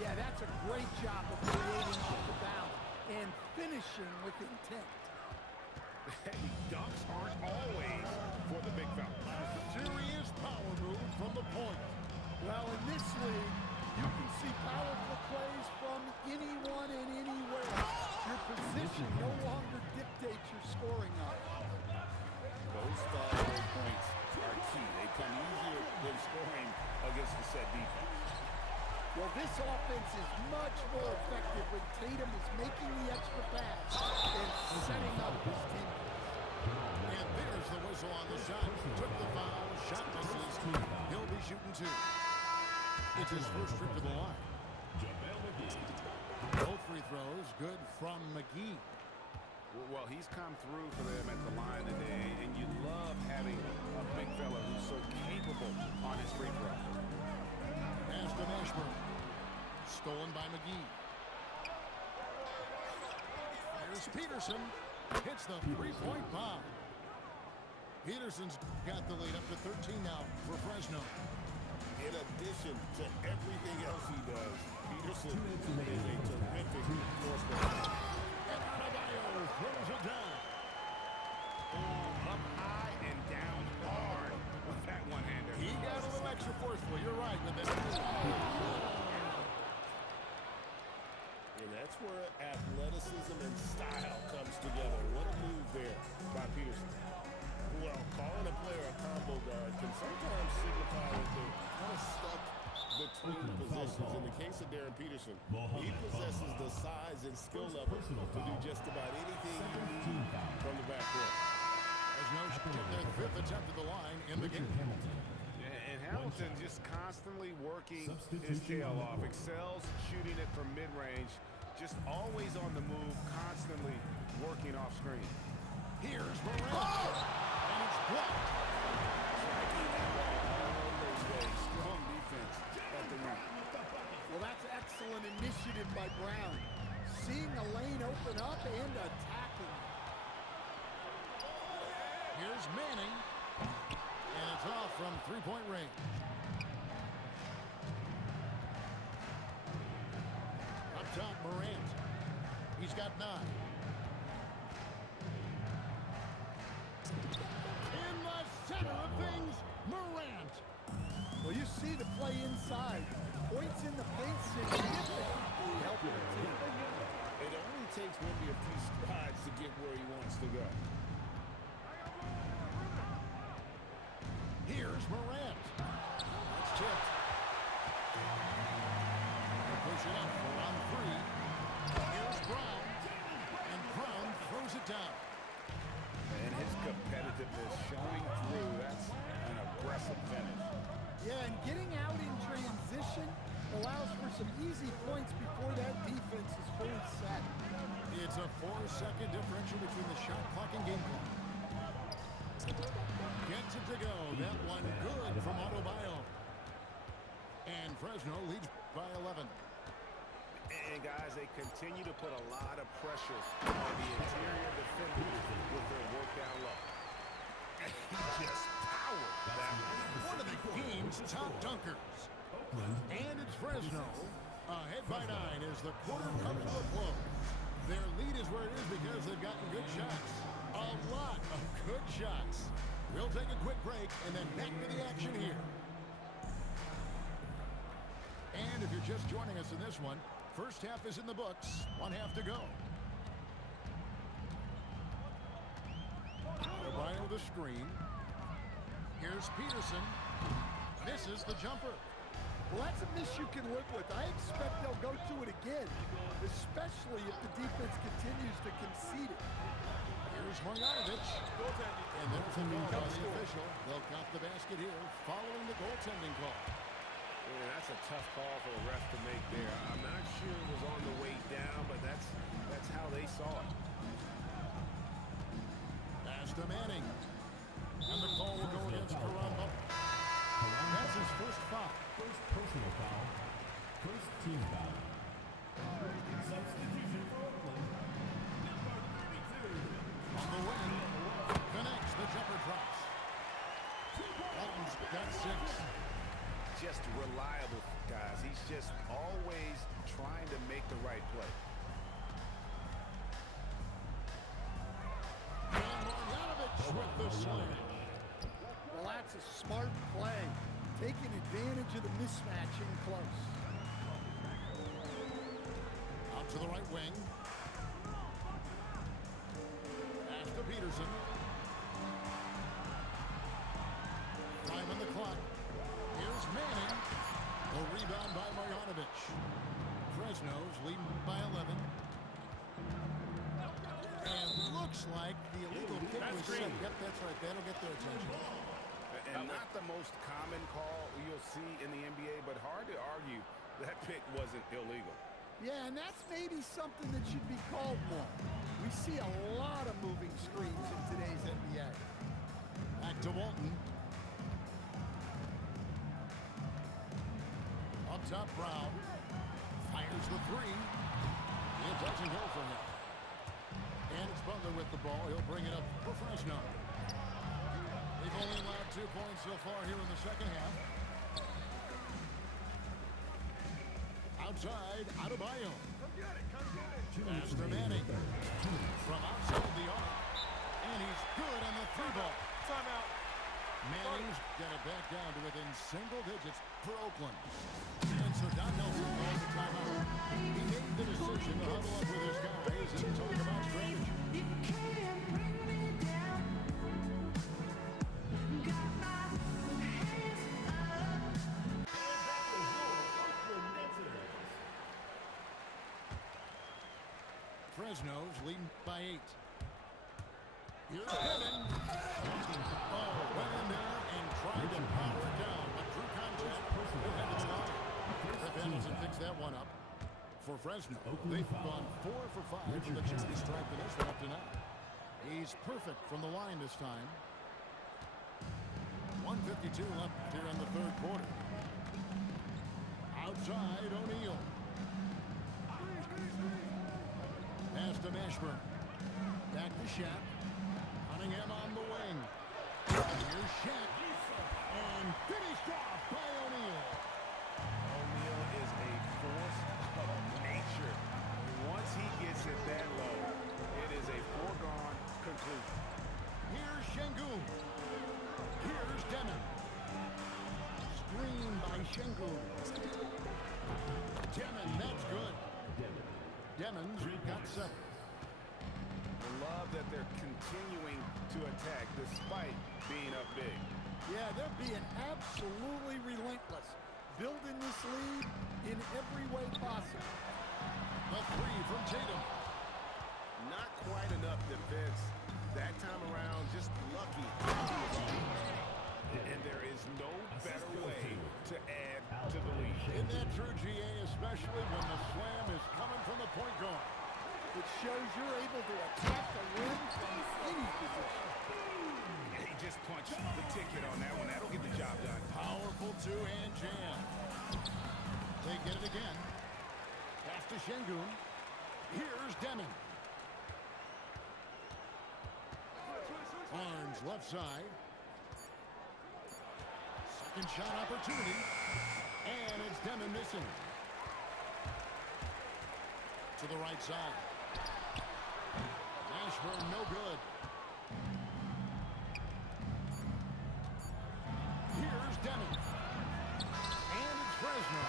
Yeah, that's a great job of creating off the bounce and finishing with intent. Hey, dunks aren't always for the big fella. Serious power move from the point. Well, in this league, you can see powerful plays from anyone and anywhere. Your position no longer dictates your scoring up. Those fast break points are key. They come easier than scoring against the set defense. Well, this offense is much more effective when Tatum is making the extra pass and setting up his teammates. And there's the whistle on the shot. Took the foul. Shot misses. He'll be shooting two. It's his first trip to the line. Both free throws good from McGee. Well, he's come through for them at the line today, and you love having a big fella who's so capable on his free throw. Pass to Ashburn. Stolen by McGee. Here's Peterson. Hits the three-point bomb. Peterson's got the lead up to 13 now for Fresno. In addition to everything else he does, Peterson is a terrific force player. And Adebayo throws it down. Up high and down hard with that one-hander. He got a little extra forceful. You're right with that. And that's where athleticism and style comes together. What a move there by Peterson. Well, calling a player a combo guard can sometimes signify that they're kind of stuck between positions. In the case of Darren Peterson, he possesses the size and skill level to do just about anything you need from the backcourt. There's no getting their fifth attempt at the line in the game. And Hamilton just constantly working his tail off, excels shooting it from mid-range, just always on the move, constantly working off screen. Here's Morant. And it's blocked. Strong defense at the rim. Well, that's excellent initiative by Brown. Seeing a lane open up and attacking. Here's Manning. And it's off from three-point range. Up top, Morant. He's got 9. In the center of things, Morant. Well, you see the play inside. Points in the paint significantly help your team. It only takes Wemby a few strides to get where he wants to go. Here's Morant. It's tipped. They'll push it up for round 3. Here's Brown. And Brown throws it down. And his competitiveness showing through. That's an aggressive finish. Yeah, and getting out in transition allows for some easy points before that defense is fully set. It's a 4-second differential between the shot clock and game clock. Gets it to go. That one good from Adebayo. And Fresno leads by 11. And guys, they continue to put a lot of pressure on the interior defenders with their work down low. And he just powered that One of the game's top dunkers. And it's Fresno. Ahead by 9 as the quarter comes to a close. Their lead is where it is because they've gotten good shots. A lot of good shots. We'll take a quick break and then back to the action here. And if you're just joining us in this one, first half is in the books. 1 half to go. Adebayo the screen. Here's Peterson. Misses the jumper. Well, that's a miss you can live with. I expect they'll go to it again, especially if the defense continues to concede it. Here's Marjanovic. And there's a move by the official. They'll count the basket here following the goaltending call. Yeah, that's a tough call for the ref to make there. I'm not sure it was on the way down, but that's how they saw it. Pass to Manning. And the call will go against Karamba. That's his first foul. First personal foul. First team foul. Substitution for Oakland. Number 32. On the wing. Connects. The jumper drops. Alton's got 6. Just reliable, guys. He's just always trying to make the right play. And Marjanovic with the slash. Well, that's a smart play, taking advantage of the mismatch in close. Out to the right wing. Pass to Peterson. Time on the clock. Here's Manning. A rebound by Marjanovic. Fresno's leading by 11. And looks like the illegal kick was set. Yep, that's right. That'll get their attention. And not the most common call you'll see in the NBA, but hard to argue that pick wasn't illegal. Yeah, and that's maybe something that should be called more. We see a lot of moving screens in today's NBA. Back to Walton. Up top, Brown. Fires the three. It doesn't go for him. And it's Butler with the ball. He'll bring it up for Fresno. They've only allowed 2 points so far here in the second half. Outside, Adebayo. Pass to Manning. From outside the arc. And he's good on the three ball. Timeout. Manning's got it back down to within single digits for Oakland. And so Don Nelson calls the timeout. He made the decision to huddle up with his guys and talk about strategy. You can't bring me down. Got my hands up. Fresno's leading by 8. Here's Hammond. Oh, went in there and tried to power it down, but drew contact. He'll head to the line. Cliff Hamilton picks that one up for Fresno. They've gone 4 for 5 with a chance to strike in this one up to now. He's perfect from the line this time. 1:52 left here in the third quarter. Outside, O'Neal. Pass to Mashburn. Back to Shaq. Cunningham on the wing. Here's Shaq. And finished off by O'Neal. O'Neal is a force of nature. Once he gets it that low, it is a foregone conclusion. Here's Şengün. Here's Demon. Screen by Şengün. Demon, that's good. Demon's got 7. I love that they're continuing to attack despite being up big. Yeah, they're being absolutely relentless, building this lead in every way possible. The 3 from Tatum. Not quite enough defense that time around, just lucky. And there is no better way to add to the lead. Isn't that true, GA, especially when the slam is coming from the point guard? It shows you're able to attack the rim from any position. And he just punched the ticket on that one. That'll get the job done. Powerful two-hand jam. They get it again. Pass to Şengün. Here's Demon. Barnes left side. Second shot opportunity. And it's Demon missing. To the right side. Mashburn no good. Here's Demon. And it's Fresno.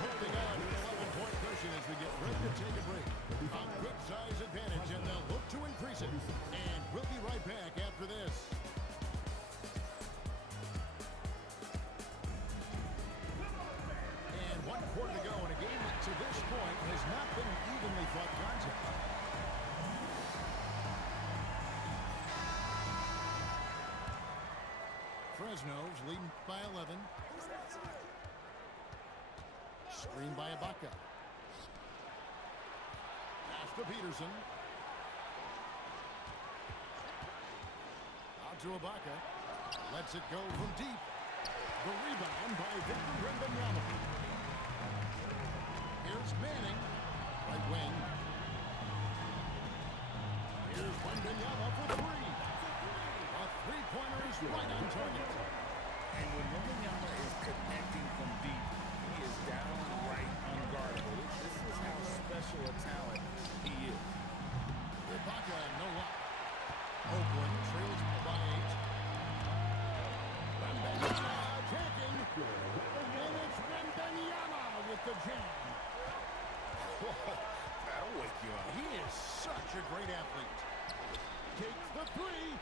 Holding on to an 11-point cushion as we get ready to take a break. A good size advantage, and they'll look to increase it. And we'll be right back after this. And 1 quarter to go in a game that to this point has not been an evenly fought contest. Fresno's leading by 11. Screen by Ibaka. Pass to Peterson. Out to Ibaka. Lets it go from deep. The rebound by Victor Wembanyama. Here's Manning. Right wing. Here's Wembanyama for 3. A three-pointer is right on target. And when Wembanyama is connecting from deep, he is downright unguardable. This jam. That'll wake you up. He is such a great athlete. Takes the three.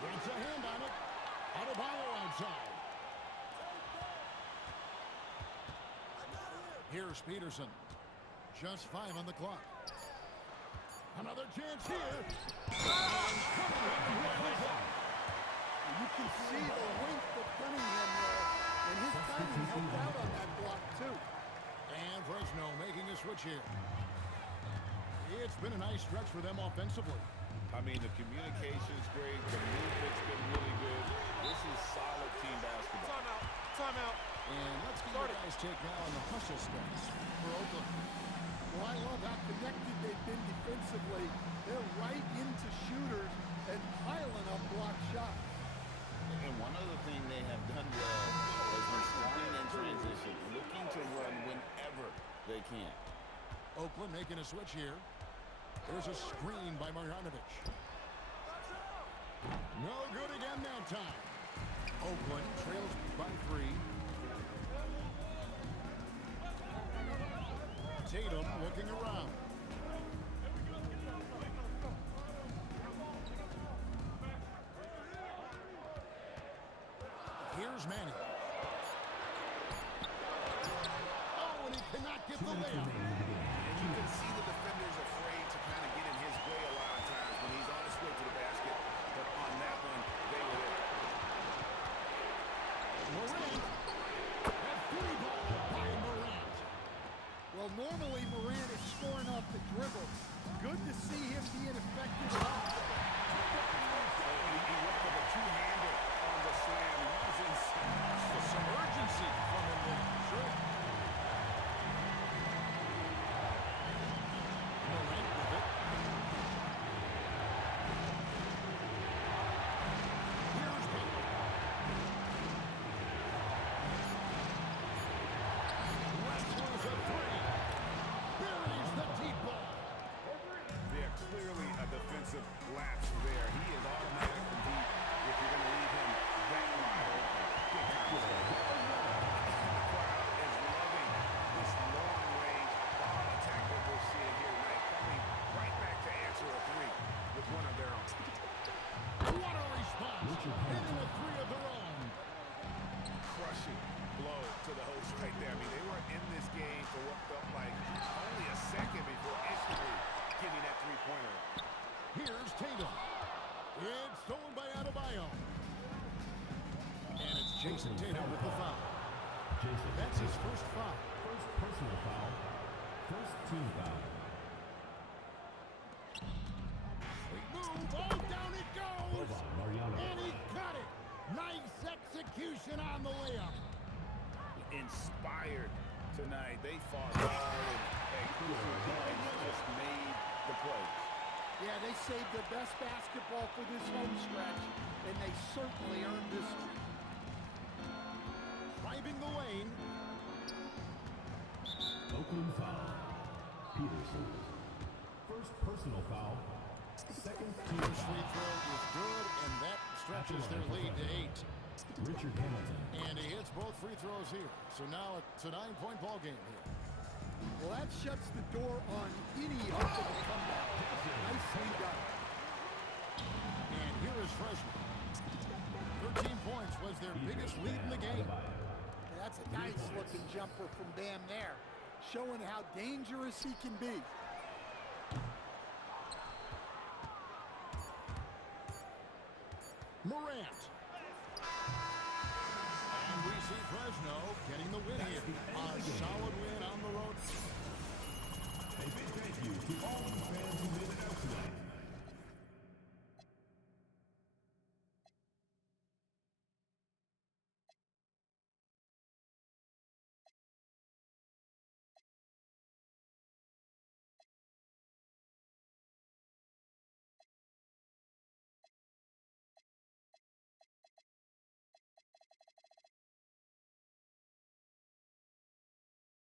Gets a hand on it. Adebayo outside. Here's Peterson. Just 5 on the clock. Another chance here. You can see the length of Cunningham there, and his timing helped out on that block too. And Fresno making a switch here. It's been a nice stretch for them offensively. I mean, the communication's great. The movement's been really good. This is solid team basketball. Timeout. Timeout. And let's get your guys' take now on the hustle stats for Oakland. Well, I love how connected they've been defensively. They're right into shooters and piling up block shots. And one other thing they have done well is when scoring in transition, looking to run whenever they can. Oakland making a switch here. There's a screen by Marjanovic. No good again that time. Oakland trails by 3. Tatum looking around. Here's Manny. Oh, and he cannot get the layup. And you can see the defender's afraid to kind of get in his way a lot of times when he's on his way to the basket. But on that one, they were there. Morant. A 3-ball by Morant. Well, normally Morant is scoring off the dribble. Good to see him being effective. He went for the two-hander on the slam. Using Some urgency from him there. Sure. Morant with it. Here's Payton. Wrestles a 3. Buries the deep ball. Yeah, clearly a defensive lapse there. He is automatic from deep if you're going to leave him that wide open. Big time mistake. The crowd is loving this long-range ball attack that we're seeing here tonight, coming right back to answer a 3 with one of their own. What a response. Hitting a 3 of their own. Crushing blow to the host right there. I mean, they were in this game for what felt like only a second before instantly getting that three-pointer. Here's Tatum. It's stolen by Adebayo. And it's Jason Tatum with the foul. Jason. That's his first foul. First personal foul. First team foul. Sweet move. Oh, down it goes. Boban Marjanovic. And he got it. Nice execution on the layup. Inspired tonight. They fought hard and crucial times just made the plays. Yeah, they saved their best basketball for this home stretch, and they certainly earned this one. Driving the lane. Oakland foul. Peterson. First personal foul. Second team First foul. free throw is good, and that stretches their lead to 8. Richard Hamilton. And he hits both free throws here. So now it's a 9-point ball game here. Well, that shuts the door on any hope of a comeback. Nicely done. And here is Fresno. 13 points was their biggest lead in the game. That's a nice-looking jumper from Bam there, showing how dangerous he can be. Morant. And we see Fresno getting the win here on